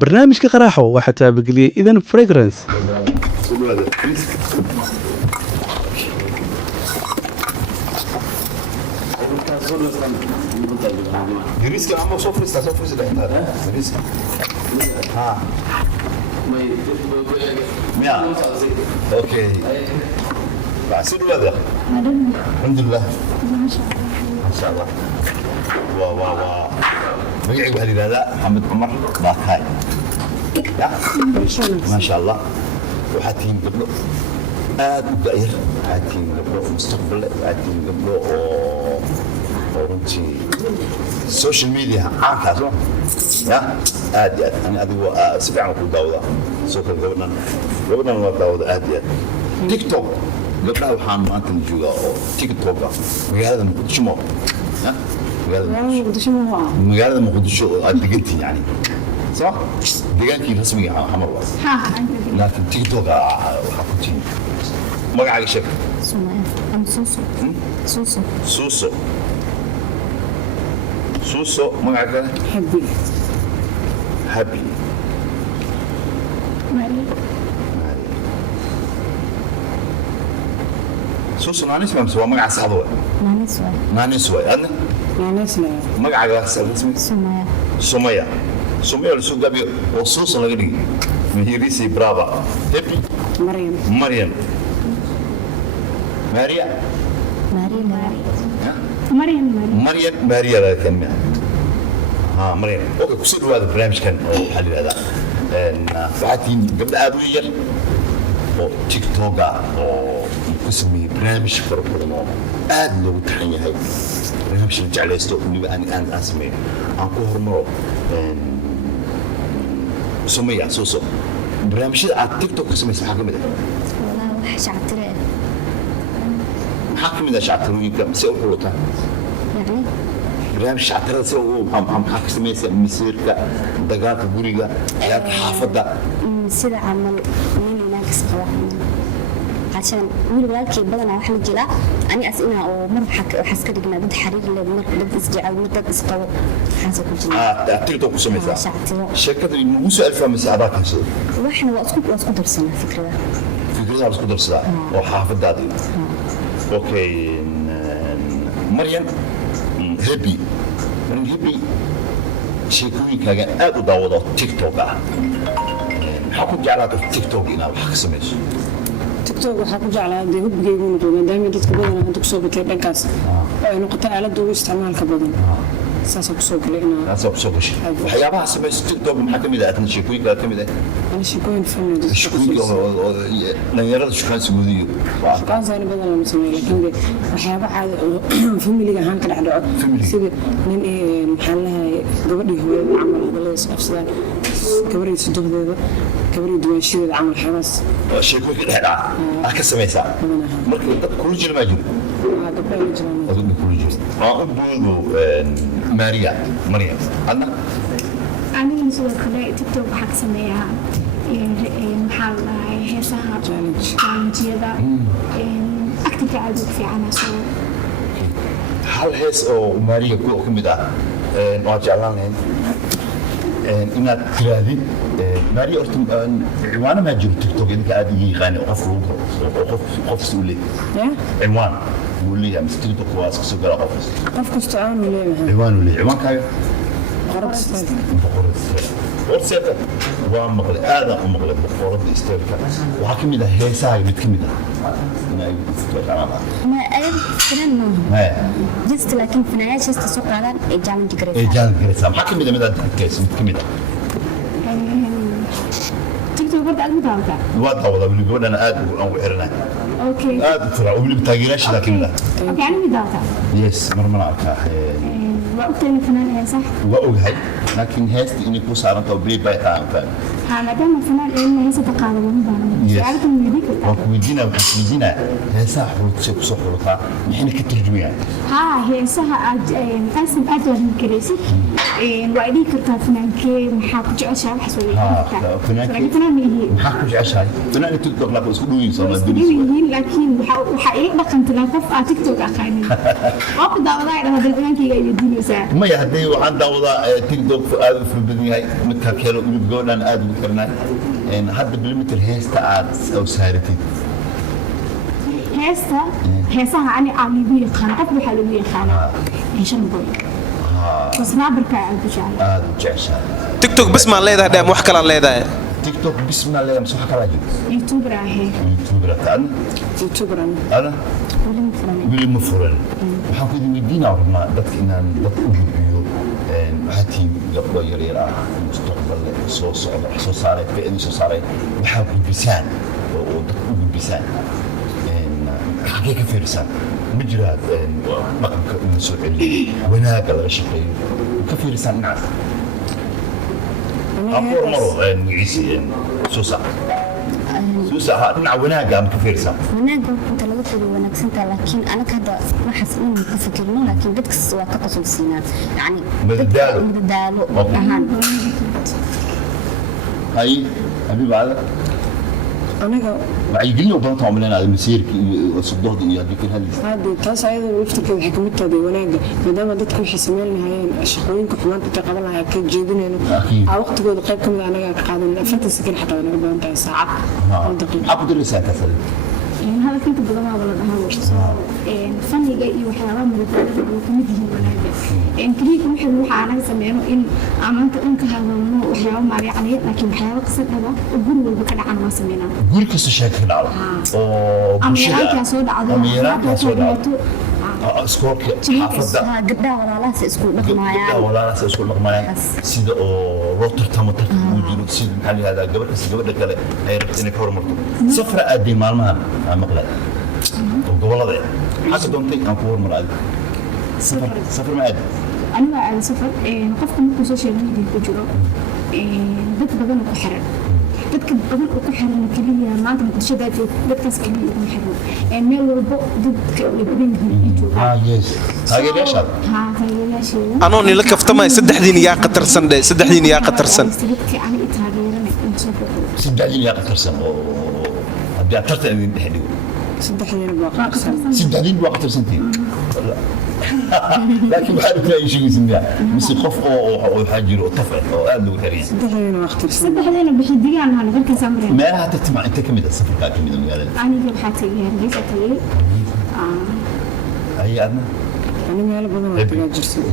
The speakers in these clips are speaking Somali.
barnaamijka qaraaxo waxaa taabageliyey idan fragrance. يريسك عم صفر ده يريسك ها ميا اوكي بعسل هذا الحمد لله ما شاء الله وا مقعد بهذه لا محمد عمر باك هاي ما شاء الله وحاتين قبله داير حاتين قبله مستقبل حاتين قبله runtii social media caankaas ya aad iyo aad ani adigu si fiican ku daawada soo kale gabadhan waa daawada aad iyo aad tiktok gabadha waxaan maanta joogaa oo tiktok magaalada muqdisho magaalada muqdisho oo aad degantiin yani صح deegaankii rasmiga ah xamar waa laakiin tiktok waxa ku jira magacaaga sheeg suuso سوسو مقعد حبي سوسو ما نسمع مسوا مقعد صعبة ما نسوى أنا مقعد اسمه سمية ولا سوق قبي وسوسو لقدي من هيريسي برافا تبي مريم ماريا لا كلمة مريم اوكي كسر هذا البرنامج كان حل هذا بعدين قبل ادويه او تيك توك او اسمي برنامج فرقنا اد لو تحني هاي برنامج اللي جعلته اني انا اسمي اكو هرمو سمية سوسو برنامج على تيك توك اسمه حاجه مده والله وحش عتره حاكم إذا شعتروني كم سووا حلوتها يعني برنامج شعترة سووا هم حاكم سمية مسير كدقات بوريجا حياة حافظة سيدا عمل مين ناقص قواعد عشان ويل ولكن بدنا واحد جلا أنا أسئلة أو مرة حسك لجنا ضد حرير اللي ضد إسجاع وضد إسقاط حاسة كل شيء تيك توك سمية شركة الموسى ألف مساعدات هسه وإحنا واسكت درسنا فكرة واسكت درسنا وحافظ دادي اوكي مريم هبي شيكوين كاغا ادو داودا تيك توك حكو جعلات تيك توك انا وحق سميش تيك توك waxaa ku jeclaa de hubgeeygu noqdo maadaama dadka badan hadda ku soo batay dhankaas ay noqotay aalad ugu isticmaalka badan saas ku soo galay inaa saas ku soo gashay waxyaabaha sameys TikTok maxaa kamid ah sheekooyinka kamid ah ana sheekooyin fanid sheekooyinka dhalinyarada shukaan sameeyo shukaan saani badan lama sameeyo laakiin waxyaaba caadi oo familiga ahaan ka dhaco sida nin maxaa lahaay gabadhii hooyada camal hadalada isqabsadaan gabadhii sidoodeeda gabadhii duwaashadeeda camal xabaas sheekooyinka dhaca ka sameysaa marka dad kula jira ma jiro أظن كل جزء. أبوه مريم. أنا مسوي كذا تيك توك حق سميها محل هيسها جيدا أكتب عدد في عناصر. هل هيس أو ماريا كل كم ده نواجهلان إن تراذي ماريا أرتم عوانة ما جرت تيك توك إنك عادي غني قف سولي. عوان. ولي مستقيم تقواس كسر قفص. قفص تعاون ولا ما؟ عوان ولا عوان كاي. قرب ستة. قرب ستة. عوان مغلي هذا مغلي بقرب استيرك. وحكم إذا هي ساعة بتكمل ده. ما أنا فنان ما. جست لكن فنانات جست سوق هذا إجام جريسة. إجام جريسة. حكم إذا ماذا تكيس بتكمل ده. تيك توك برضه أقدر أتابع. واضح والله اللي يقول أنا آد أو إعلان. أوكي. آد ترى واللي بتاجرش لكن لا. أوكي أنا مداتا. يس مرة عارفة. وقت إنه فنان هي صح. وأقول هاي لكن هست إني كوس عرفت أو بريد بايت عام فاهم. ما دام فنان إنه هي ستقابل مهمة. عارف إنه يديك. وكويدينا وكويدينا هي صح وتصير صح ولا نحن كترجميان. هي صح أسم أدوار كريسي. وأيدي كرتا فنان كي محاكج عشان حسولي. فنان كي. فنان هي. محاكج عشان. فنان تيك توك لا بس كلهم صار الدنيا. لكن وحقيقة بقى أنت لا تف تيك توك أخاني. وقت دعوة هذا الفنان كي يديني sheegaysaa ما يهدي وعند وضع تيك توك في هذا في الدنيا متكلم يقول أنا آدم كرنا إن هذا بالمتر هيستا آد أو سهرتي heesaha ani aan lagu yaqaan qof waxaa lagu yaqaanaa shan boy snaabarka aad u jecel آد جعشة تيك توك بس ما leedahay dheem wax kala leedahay تيك توك بسم الله يا مسوح كلاجي youtuber ahee يوتيوبر أنا youtuber أنا wili ma furan waxaan ku idin weydiinaa rabnaa dadka inaan dad u gudbiyo waxaa tihiin gabdho yaryar ah mustaqballe soo socda wax soo saaray ficilii soo saaray waxaa gudbisaan oo dad u gudbisaan xagee ka fiirsaan ma jiraad dhaqanka in la soo celiyo wanaagga laga shaqeeyo ka fiirsaan dhinacaas أقول مرة نعيسي سوسة سوسة نوع وناقة مكفيرسة وناقة أنت لو قلت لي وناقصنت لكن أنا كذا ما حسين متفكرين لكن بدك سوا كقصل سنان يعني مددالو أهم هاي أبي بعد aniga وعيقلنا وبنت عملنا المسير صدق دي يديك هذه هذه taas ayada waftiga waxay ka mid tahay wanaaga maadaama dadku waxay sameyn lahaayeen shaqooyinka xumaanta ka qaban lahaa ka jeedinayno waqtigooda qayb kamid ah anaga ka qaadan 40 sakan xataa naga baahan tahay saacad oo daqiiqo أقدر لساعة كذا هذا كنت بدنا ولا dhahaa faniga iyo waxyaabaha madadaalada oo kamid yihiin wanaaga kaliya waxay waxa anaga sameeyno in amaanta in ka hadalno waxyaabo maariicnaya laakiin waxyaabo qasad dhaba oo guri walba ka dhacan ma sameeyna guri kasta sheekad dhacdo oo bulshada soo dhacdo amiyaraanka soo dhacdo iskoolka xaafadda gabdhaha walaalahaas isku dhaqmaayaan gabdhaha walaalahaas isku dhaqmaayaan sida oo loo tartamo uu jiro sida maxaa la yiraahdaa gabadha kale ay rabto inay ka hormarto safra aadii maalmahan maqlay gobolada xaqa doontay aan ku hormaray safar ma aad aniga aan safar qofka markuu social media ku jiro dad badan oo xiran dadka badan oo ku xiran kaliya maanta bulshada dadkaas kaliya ku xiran meel walba dadka ay badan yihiin yes taageerayaasha taageerayaasha anoo nila kaftamay saddexdiin yaa qatarsan dhe saddexdiin yaa qatarsan dadka ani taageeranay inta badan saddexdiin yaa qatarsan oo haddii aad tartan idin dhex dhigo saddexdiin waa qatarsantiin laakiin waxaa dhigtaa ay sheegaysin mise qof oo waxaa jiro oo taf oo aad loogu xariya saddexdiina bixidigaan aan halkaas amray meelaha tagtima inta kamid ah safarka kamid ah magaalada aniga waxaa tagay hargeysa tagay ay adna ani meel badan oo tagaa jirsan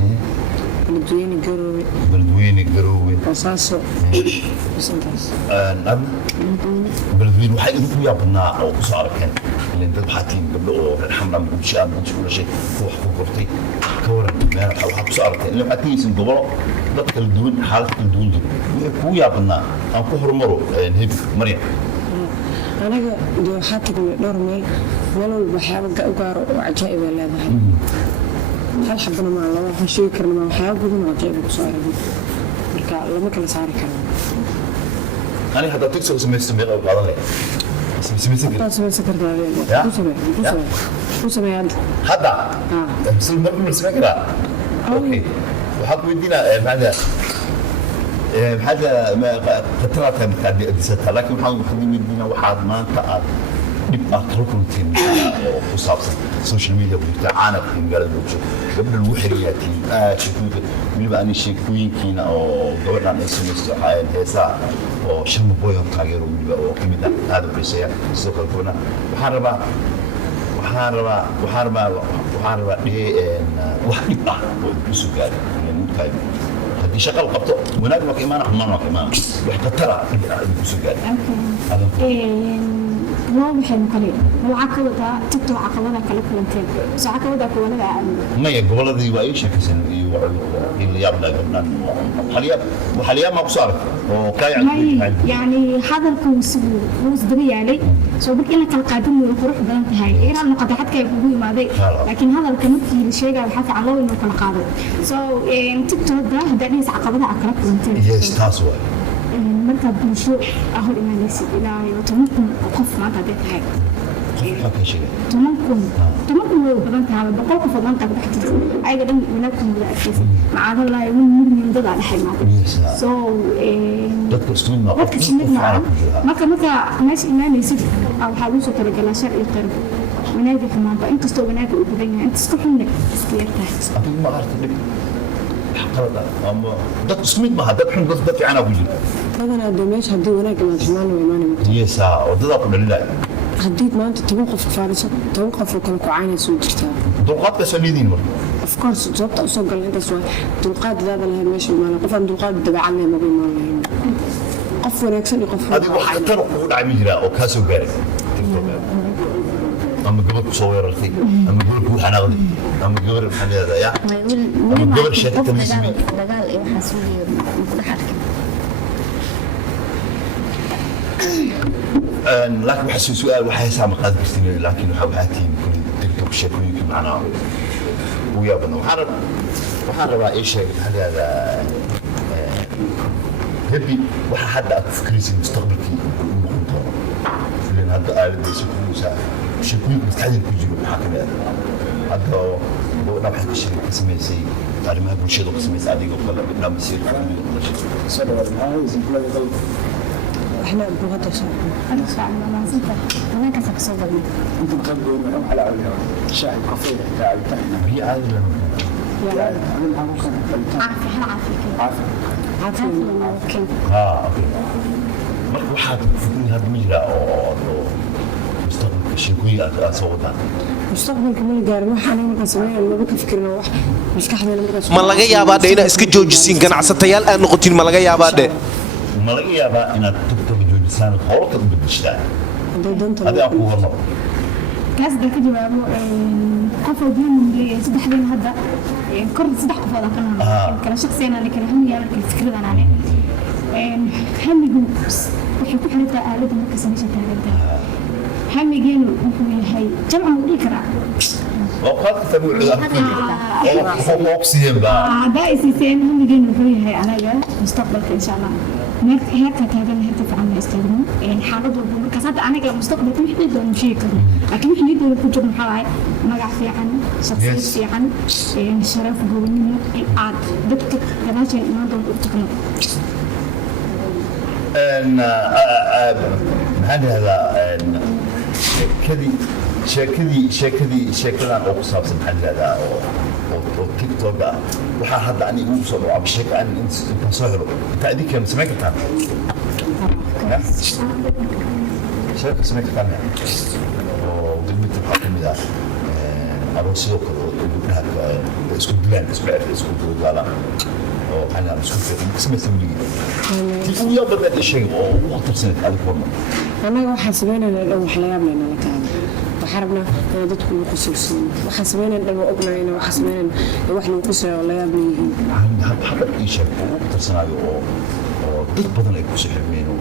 beledweyne garoowe qosaaso adna beledweyne waxaa idinku yaabnaa oo ku soo arkeen ileen dad waxaa tihiin gabdho oo reer xamra muqdisho aad muqdisho u dhashay wax ku kortay ka waran meel waxaa ku soo arkeen ileen waxaa tihiin gobolo dad kala duwan xaalad kala duwan jiro wixii kugu yaabnaa aan ku hormaro heb maryam aniga waxaa tagnay dhowr meel walba waxyaaba u gaaro oo cajaa'ib ay leedahay hal xabana ma laba waxaan sheegi karnaa waxyaaba badan oo cajaa'ib ku soo aragnay marka lama kala saari karo أنا هذا تكسر سميت سميت أو قاضي سميت سميت سميت سميت هذا مسلم مرة سميت كذا أوكي وحط ودينا هذا هذا ما قطرات متعدي أديستها لكن حاول نخلي ودينا واحد ما أنت نبقى تركم تيم وصابس السوشيال ميديا بتاعنا في مجال الوجود قبل الوحريات شكوك اللي بقى نشيك وين كنا أو قبلنا نسمع حياة هسا أو شرم بويهم تغيروا اللي بقى وكمل هذا بيسيا سوق الكونا وحاربا إيه واحد بقى بسوق هذا يعني متعب هذه شغل قبضه وناك ما كمان حمانا كمان وحتى ترى بسوق هذا loo waxay noqonay caqabada tiktok caqabada kala kulanteen soo caqabada kuwalada ما يقبل ذي وإيش كسن اللي يبلغ من حاليا ما بصارك وكاي يعني hadalku wuu isdabiyaalay soo markii la kala qaadin way qurux badan tahay inaan qadaxadka ay kugu imaaday laakiin hadalka markii la sheegay waxa fiican loo inuu kala qaado soo tiktok da dhis caqabada kala kulanteen yes taas way marka bulsho ahor imaanaysid ilaa iyo 10 qof maanta ay tahay tomankun way badan tahay boqol qof maanta ka dhex jirta ayaga dhan wanaagsan wada arkaysa macaada la ay mudmin dad aan dhaxay maanta so dadka isniina marka meesha imaanaysid waxaa lagu soo talagalaa sharci qaran wanaaga xumaanta inkastoo wanaaga uu badan yahay inta isku xunna iska yartahay adigu ma aragtay qalad ama dad isku mid maaha dad xun dad fiican ku jira badanaa dee meesha haddii wanaag imaad xumaan waa imaanayma yeesa wadada ku dhalilay haddii maanta 10 qof faariso 10 qof oo kale ku caynayso jirtaa dulqaadka soo liidin marka of course sababta u soo galay intaas waa dulqaad daada lahayd meesha imaanay qof aan dulqaad dabeecadna ma imaanayn qof wanaagsan iyo qof adigu wax tan ugu dhacay ma jira oo ka soo gaaray ama gabadh ku soo weerartay ama gabadh ku xanaaqday ama gabadh maxaa leedahay ya ama gabadh sheekada mismi dagaal iyo waxa soo yeeyo ku dhaxarka laakiin waxa su'aal waxa xisaab ma qaadi kartin laakiin waxa tiin kulli tiktok sheekooyinka macnaa u yaabana waxaan rabaa ay sheeg maxaa leedahay هدي waxa hadda aad fikiraysid mustaqbalkii uu noqon doono ileen hadda aaladda iskuusa shaqooyin maskaxdin ku jiro waxa kale hadda gabadha waxay ka shaqeyn ka samaysay arrimaha bulshada ka samaysay adigoo kale bidna masiir احنا بغض الشر انا صعب ما نسيت انا كسب صوبه انت تقدرون على شاهد كافيه قاعد تحنا هي عادي يعني انا ممكن عافيه عافيه عافيه عافيه اوكي اوكي marka waxaad fikrin hadda ma jira oo mustaqbalka sheekooyin aad soo wadaan mustaqbalka ma gaarin waxaan markaan sameeyo laba ka fikirno wax maskaxdeena markaas ma laga yaabaa inaad iska joojisiin ganacsatayaal aad noqotiin ma laga yaabaa ma laga yaabaa inaad tiktok joojisaan howlka u bedeshaan hadii aan ku warno kaas dadka jawaabo qof oo diin saddexdeen hadda kor saddex qof oo kala shaqsiina la kala hamiyaa la kala fikradaan aan hamigu wuxuu ku xiriirtaa aaladda marka sameysha taageerta hamigeenu wuxuu yahay jamca u dhigi karaa وقت تبوع الأفكار أقسم بقى هذا إساسين هم يجين فيه على مستقبل إن شاء الله هيك هذا اللي هتف عنا استخدمه يعني حاضر كساد أنا كمستقبل مش نقدر نمشي كذا لكن مش نقدر نكون محاوي نرجع في عن شخصية في عن يعني شرف جوانين العاد دكتور كذا شيء ما ضل أتكلم إن هذا كذي sheekadan oo ku saabsan xalada oo tiktok ah waxa hadda ani ugu soo dhaco sheekan inta soo helo inta idinka sameyn kartaan sheeka sameyn kartaan oo dibita xakamida aroosyada kale oo gudahka isku dilaan isku dagaala oo ana isku sameeyay tiktok yaa badal shay oo ugu tarsanad adiga forma anaga waxa sameynayna wax la yaab leh ka حربنا dadku ku qosaysan waxa sameeyeen dhan oo ognaayna waxa sameeyeen wax lagu qosayo la yaab leeyihiin hadda ii sheeg oo ku tarsanaayo oo dad badan ay ku saxirmeen oo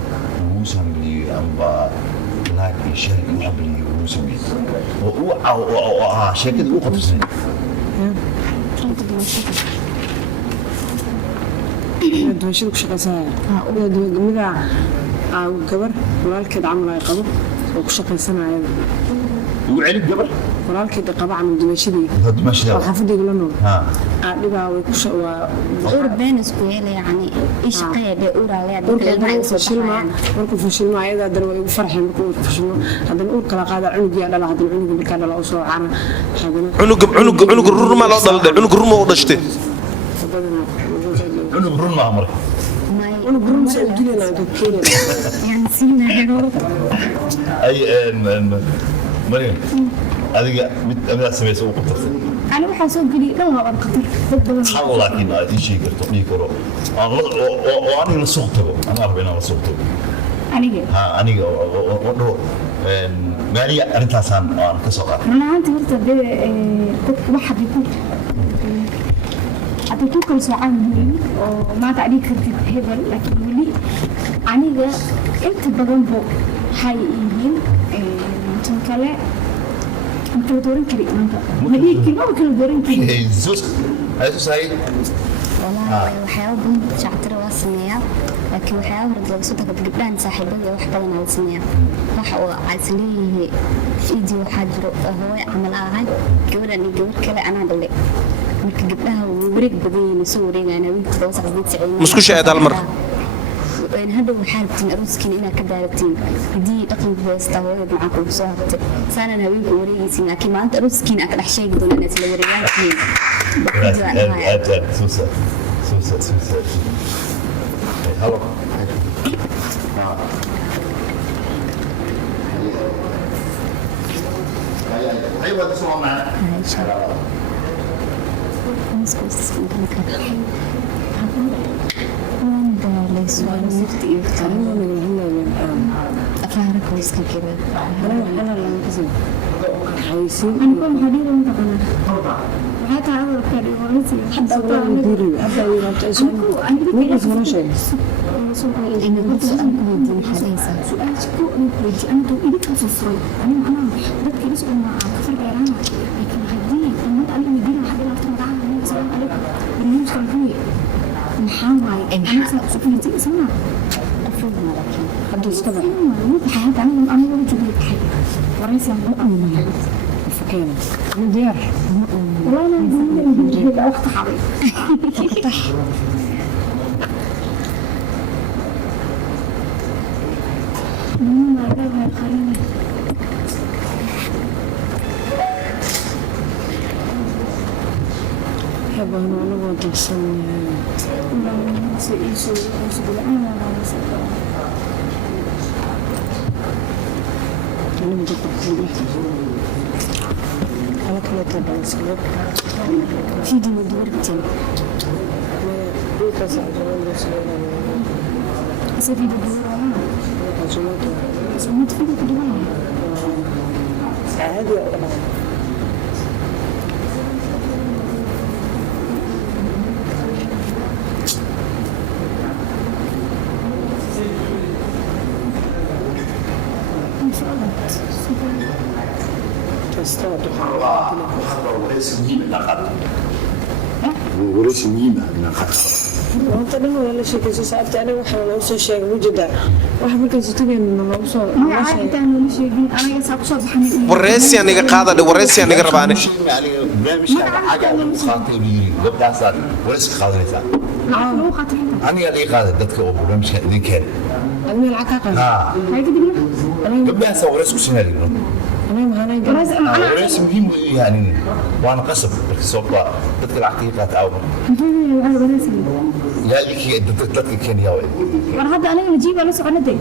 uu sameeyay amba laag iyo sheeg iyo xabliyo uu sameeyay oo sheekada uu qabsan doonshada ku shaqaysaa mida gabar walaalkeed camal ay qabo oo ku shaqaysanaya وعلي قبل walaalkeed qaba camal dimashadii xaafadii la nool dhibaa way ku shaqaa uur been isku yeelay yani ishaqeeyay uura leedahay markuu fashilmo ayada dar way ugu farxeen markuu fashilmo hadana uur kala qaada cunugiya dhala hadana cunuga markaa dhala oo soo caana cunuga rurma loo dhalday cunuga rurma u dhashtay cunuga rurma marka cunuga rurma soo dilayna dadkeena yani siina ay مريم هذه مد أنا سميت سوق قطر أنا بحس أقولي لا ما أبغى حلو لكن هذه شيء كرتوني كرو وأنا نسوقته أنا أعرف أنا نسوقته أنا ودو مالي أنت سان أنا كسوقات أنا أنت قلت ده واحد يقول أتوقع كل ساعة مهم وما تعدي كرت هبل لكن ولي أنا جا أنت بجنبه هاي إيميل kale inta dooran kari maanta ma kala dooran kari زوج هاي صحيح والله waxyaabo badan jactiro waa sameeyaa laakiin waxyaabo hore laga soo tagay gabdhahan saaxiibada wax badan aan sameeyaa waxa uu caasileeyay video waxa jiro hooyo amal ahay gabadhan iyo gabar kale ana dhalay marka gabdhaha wareeg badan soo wareegayna wiilka soo socday muskusha aad hal mar وين هذا وحالتين أروسكين إنا كدارتين دي أقل بيستوعب معكم صاحبت سنة نبيك وريسين لكن ما أنت أروسكين أكل حشيك دون الناس اللي وريانين سوسة هلو ايوه تسمع معنا أنا حديد وأنت قناة حتى هذا الكاري ورثي حتى أولاد مديري حتى أولاد تأسون مو بس ولا شيء أنا كنت أقول حديثة سؤال شكو نقولي أنا تو إيدك أفصل أنا بدك لسه ما كفر إيران لكن هدي أنا مدير حد لا ترى عنه السلام عليكم برنامج كان قوي محاول أنا سأفنتي اسمع أفضل لكن حد يستبع مو بحياتي أنا وجد لك حاجة ورئيس مؤمن فكينا من ديار والله أنا بيبقى وقت حبيب ما جابها الخليل يابا أنا وانت السن أنا بدي أقول أنا كنت أبغى أسألك في دي مدورتين بيك أسأل جمال بسألنا سيدي بدورة عجمات بس ما تفيد بدورة عادي ولا ورئيس مهمة نقد ورئيس مهمة نقد وانت لما ولا شيء كذا سألت أنا واحد لو سو شيء وجدا واحد ممكن تتبين إنه لو سو ما عارفة أنا ولا شيء أنا يسأل صوت حمي wareysi aniga qaada wareysi aniga rabaane يعني برنامج حاجة مخاطب لي قبل صار ورئيس قادريسا لو خاطر أنا اللي قادر دتك أو برنامج كذي كان أنا العكاكة هاي كده قبل صار ورئيس كسينا لي أنا ما هناي ورئيس مهم يعني وأنا قصب بالصوبة دتك العقيقة أو أنا بدرس لا ليك دتك كان يا ولد أنا هذا أنا نجيب أنا سؤال ندي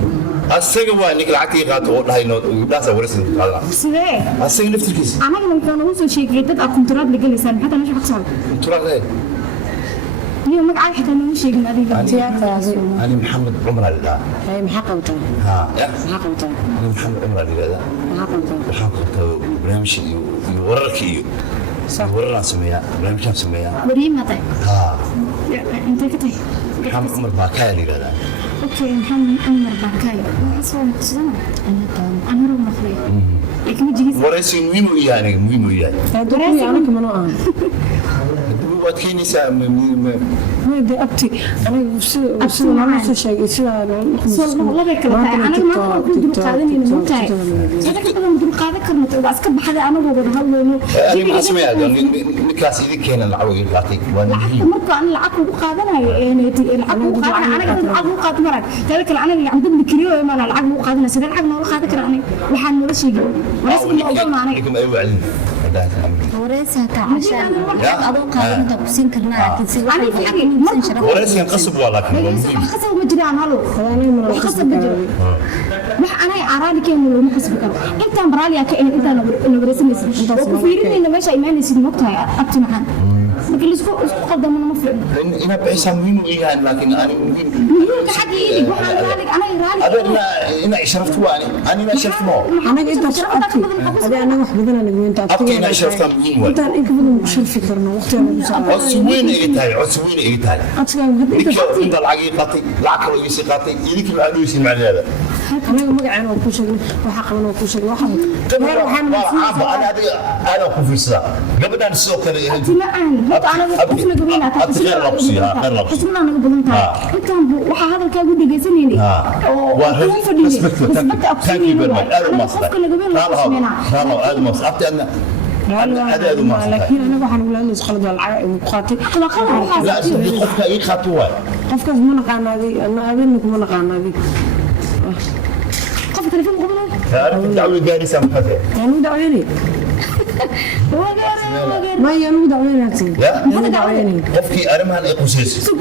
السجوا إنك العقيقة تقول هاي نو قبل صار ورئيس قادر سواه السجوا نفس الكيس أنا لما كان أوصل شيء جديد أكون تراب لجلي سنة حتى أنا شو حصل ترى غير اليوم ما عارف حتى أنا مش شيء ما أدري أنا محمد عمر الله هاي محقة وتاني ها محقة وتاني أنا محمد عمر الله محقة وتاني waxaan qabtaa barnaamij iyo wararka iyo wararaan sameeyaa barnaamijaan sameeyaa وريم متى ها أنت كده maxamed cumar baa kaa yidhahdaa أوكي محمد عمر باكاي أسوأ مقصودنا أنا روح مخلي لكن يجي waraysi muhiim u yahay aniga muhiim u yahay هذا أنا كمان أنا waad keenaysaa ما يدي أبتي أنا وسيلة ما نفس الشيء وسيلة والله بيك أنا ما كنت قاعدين إنه متى هذا كده من قاعدة كرمت بس كب حدا أنا بقول هذا إنه ani ma sameeyaa ninkaas idin keena lacag uga qaatay waa muhiim مركو أنا العقل قاعدنا يعني العقل قاعدنا أنا كده العقل قاعد مرة ذلك أنا اللي عندي كريو ما العقل قاعدنا سيد العقل ما قاعد كراني وحن ولا شيء ورأس الموضوع معنا لكم أي وعدين ورثها عشان أظن قاعدين تقسين كرنا لكن سوى أنا في waraysi yanqasab waa laakiin waa muhiim خسر مجري عن هلو أنا من خسر مجري أنا عرالي كم ولا ما خسر كم أنت برالي كأن أنت نبرسني وكفيرني إنه ماشي إيماني سيد وقتها أبتي معنا لكن اللي سكوا قدام أنا مفرد ina bixisa muhiim u yahay laakiin ani muhiim مليون حقي وحنا رالي أنا رالي ina isharaftu waani ani ma sharafmo أنا قلت أبتي هذا أنا واحد بدنا نقول أنت abti ina isharafta muhiim waay أنت إنك بدنا نشوف فكرنا وقتها نسأل codsi weyn ay tahay codsi weyn ay tahay أتكلم هذا ninka inta lacag ii qaatay lacag kale ii qaatay idinka waxaad u yisiin macnaheeda أنا ما قاعد أنا وكل شيء وحقنا وكل شيء واحد أنا كوفيسا قبل sidoo kale أنا قبينا حسنا أنا قبلتها أنت وح هذا كان بدي جسني لكن أنا بحنا ولا ناس خلد العائل مقاتل لا قفك أي خطوة قفك ما نقعنا ذي أنا أبينك ما نقعنا ذي قف تلفون قبله دعوة جاري سامحته يعني دعوني ما ينو دعوين هاتي لا أنا دعوين qofkii arrimahan ay qusayso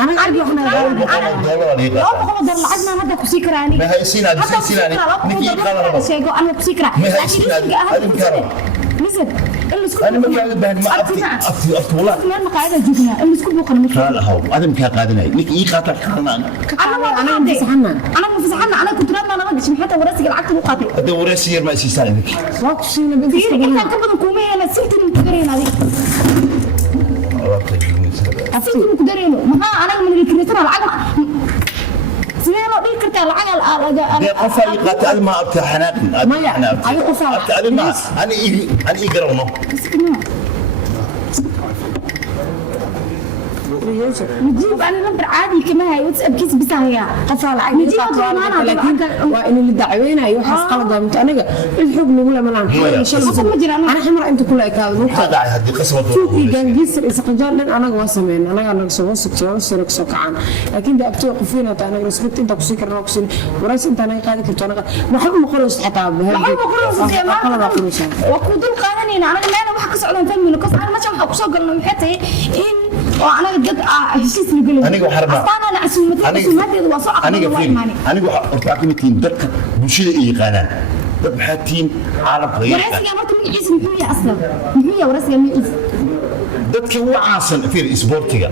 أنا قاعد وإحنا $100 liiqa lacagna hadda ku sii karaan ma haysiinaa haysiinaa ninkii qalad sheego ana ku sii karaa ma haysiinaa adin karo listen ilsku أنا ما قاعد بهن ما أفتي والله ما قاعده joogna ilsku buuqan ma قال هو أدم كا قادناي نك إيه قاتل كنا أنا مسحنا أنا مفزعنا أنا كنت رادنا أنا ما قدش حتى وراسي العقد وقاطع هذا وراسي ما يصير لك واقفين بدي في أنت كبر كومي أنا سيرت المقدرين هذه سيرت المقدرين ما أنا من الكريتنا العقد سمعنا ضيق كرت العقد يا قفا يقاتل ما أبتح حناك ما يعني أي قفا أبتح ما أنا إيجرونه نجيب أنا نمبر عادي كما هي واتساب كيس بساهية قفا العقد لكن وإن اللي دعوينا يوحس قلق قامت أنا الحكم نقول ما نعمل أنا حمر أنت كلها كذا هذا هذه قصة شوفي كان جسر إذا قجار أنا قواسمين أنا نقص سرق سكعان لكن ده أبتوع قفينا أنا رسمت أنت كسيك الرقصين ورئيس أنت أنا قاعد كنت أنا ما حب مخلص حتى بهذا ما حب مخلص يا ما وكود القانونين أنا ما أنا وحكي سؤال فهمي لقص أنا ما شاف أقصى قلنا حتى إن وأنا قد هشيس نقول أنا وحرنا أنا عسومتي وصعب أنا وحرتاكمتين دك بشيء إيقانا دك بحاتين عالم غير وراسي أنا تمني عيسى محمية أصلا محمية وراسي أمي عيسى دك هو عاصن في إسبورتيا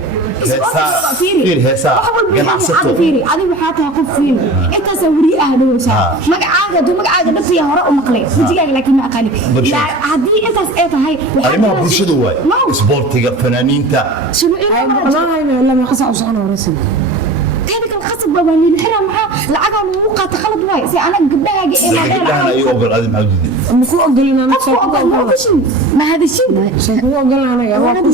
فيري هسا جماعته فيري هذه وحياتها قف فيري أنت سوري أهل وسا ما قاعدة ما قاعدة بس يا هراء ومقلي بتجي لكن ما أقالي لا هذه أنت سأت هاي ما برشة واي إسبورتيا فنانين تا شنو إيه ما لما قصع وصعنا ورسم هذا كان خصب بواني الحرام معاه العقل ووقع تخلط واي سي أنا قبلها جي أنا أيوة هذا موجود المفروض أقول لنا أفو أقول ما هذا الشيء شوفوا أقول أنا يا واحد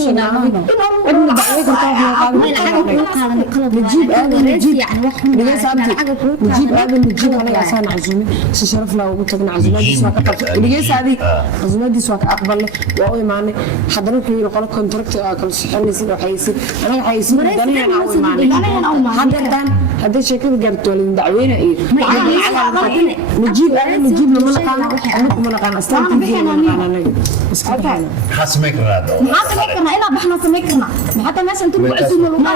نجيب هذا نجيب أنا عشان عزومي شرف له وقتنا عزومات دي سواك اللي جالس هذه عزومات دي سواك أقبل وأوي معنا حضرتك يقول كونتراكت كل شيء يصير وحيصير أنا حيصير دنيا أنا أوي معنا حضرتك هذا شكل جرت ولا دعوينا إيه نجيب لما نقال أصلا تجي أنا بس حاسمك هذا ما سمعنا إلا بحنا سمعنا حتى ما سنتم عزوم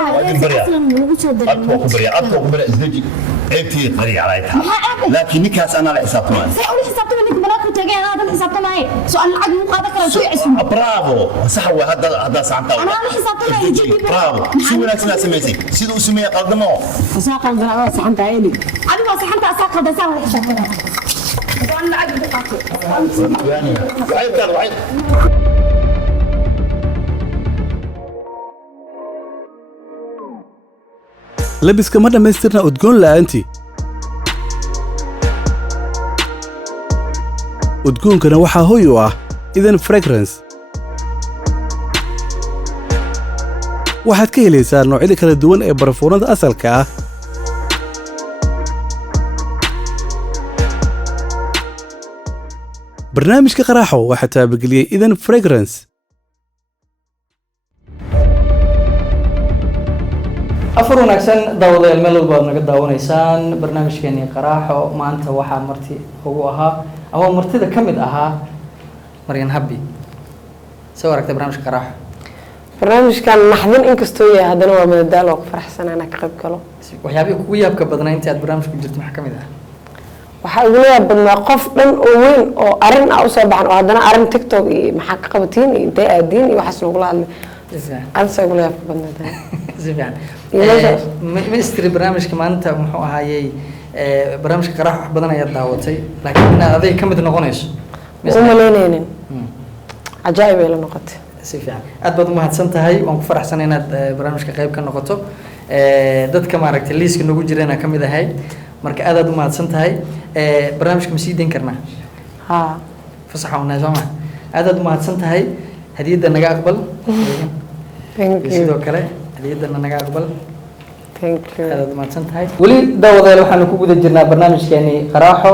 أطلق برا إزدجي أنتي قرية عليها لكن نكاس أنا لا حسابتها سأقول حسابتها إنك بناك وتجي هذا حسابتها معي سؤال العقد مقاطع كلا شو اسمه برافو صح هو هذا سانتا أنا حسابتها يجي برافو شو ناس سميتي سيدو سمية قدمه أساقل ده سحنت عيني أنا ما سحنت أساقل ده سوى حسابتها سؤال العقد وعيد labiska ma dhammaystirna udgoon la'aantii udgoonkana waxaa hoy u ah Eden Fragrance waxaad ka helaysaa noocyada kala duwan ee barafuunada asalka ah barnaamijka qaraaxo waxaa taabageliyey Eden Fragrance afar wanaagsan daawadayaal meel walba aad naga daawanaysaan barnaamijkeennii qaraaxo maanta waxaa marti ugu ahaa ama martida ka mid ahaa Maryan Habbi soo aragtay barnaamijka qaraaxo barnaamijkan naxdin inkastoo yahay haddana waa madadaalo ku faraxsan inaan ka qayb galo waxyaabihii kugu yaabka badnaa intii aad barnaamijka ku jirto maxaa ka mid ah waxaa ugu yaab badnaa qof dhan oo weyn oo arrin ah usoo baxan oo haddana arrin TikTok iyo maxaa ka qabatiin iyo intee aadiin iyo waxaas nagula hadlay ansa ugu yaabka badnaa زين مستري برنامج كمان أنت محو هاي برنامج كراح بدنا يدعوتي لكن أنا هذا كم بدنا نقنيش وملينين عجائب إلى نقط سيفعل أدبض ما هتسنت هاي وانكفر أحسن إن برنامج كقريب كان نقطه دت كما ركت الليس كنا نقول جرينا كم إذا هاي مرك أدبض ما هتسنت هاي برنامج كمسيدين كرنا ها فصحوا النجامة أدبض ما هتسنت هاي هدية دنا قبل يسيدوا كله هدية naga aqbal thank you aad ma santahay wali daawadayaal waxaan ku guda jirnaa barnaamijkeeni qaraaxo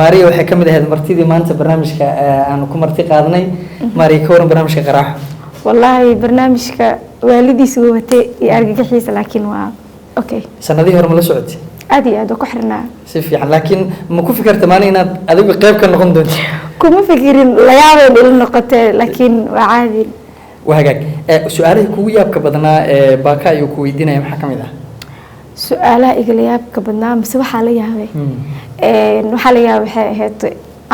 Maria waxay kamid ahayd martidii maanta barnaamijka aan ku marti qaadnay Maria ka waran barnaamijka qaraaxo wallahi barnaamijka waalidiis uu watay iyo argagixiisa laakiin waa okay sanadii hore ma la socotay aad iyo aad ku xirnaa si fiican laakiin ma ku fikirtay maana inaad adigu qayb ka noqon doonto kuma fikirin layaabeen ila noqotee laakiin waa caadi وهاجاك سؤالي كويا كبدنا باكا يكويدنا يوم حكمي ده su-aalaha igala yaabka badnaa mise waxaa la yaabay waxaa la yaabay waxay ahayd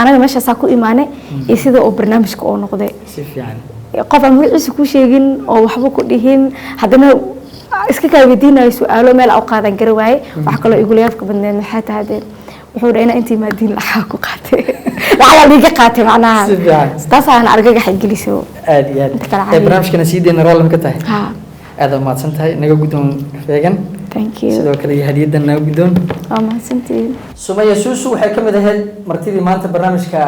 anaga meeshaasaa ku imaanay iyo sida uu barnaamijka oo noqday qof aan magaciisa ku sheegin oo waxba ku dhihin haddana iska kaa weydiinayo su-aalo meel u qaadan gara waaye wax kaloo igula yaabka badneed maxay tahay wuxuu dhahay inaa intii maadiin lacag ku qaatay lacag liiga qaatay macnaha taas aan argagax geliso aad iyo aad barnaamijkana sii deena raalli ka tahay aad u mahadsan tahay naga guddoon feegan thank you sidoo kale hadiyaddan naga guddoon waa mahadsantihiin Sumaya Suusu waxay ka mid ahayd martidii maanta barnaamijka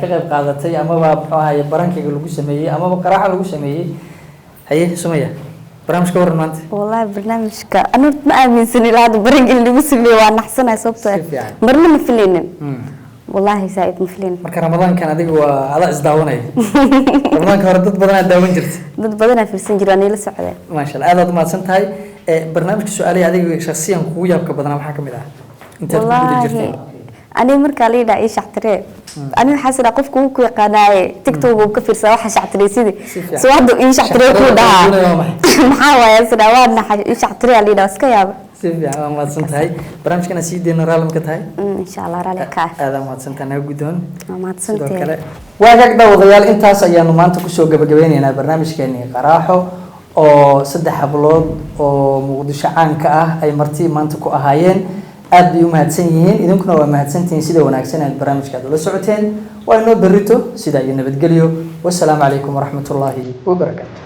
ka qayb qaadatay amaba muxuu ahaay barankayga lagu sameeyay amaba qaraaxa lagu sameeyay haye Sumaya barnaamijka waran maanta wallahi barnaamijka anu ma aaminsan ilaa hada baranka lagu sameeyay waa naxsanahay sababtoo marna ma filaynin wallahi saaid ma filaynin marka ramadaankan adiga waa ala isdaawanay ramadaanka hore dad badan daawan jirtay dad badan fiirsan jiraan ila socdeen ma sha Allah aad mahadsan tahay barnaamijka su'aalaha adiga shakhsiyan kugu yaabka badan waxa kamid ah inta ku guda jirtay أنا مركا ليدا إيش أحتري أنا حاسة قف كوكو قناة تيك توك وكفر سوا حش أحتري سيدي سوادو إيش أحتري كودا محاوى يا سنوات نح إيش أحتري ليدا وسكيا سيدي ما تصنتهاي برامج كنا سيدي نرالم كتهاي إن شاء الله رالي كاه هذا ما تصنتنا وجودون ما تصنتي واجد وضيال أنت سيان ما أنت كسوق بجويني أنا برنامج كني قراحه أو سد حبلود أو مقدش عنك أي مرتي ما أنت كأهاين aad bay u mahadsan yihiin idinkuna waa mahadsantihiin sida wanaagsan ee barnaamijka aad ula socoteen waa inoo berrito sida iyo nabadgelyo wassalaamu calaykum waraxmatullaahi wabarakaatu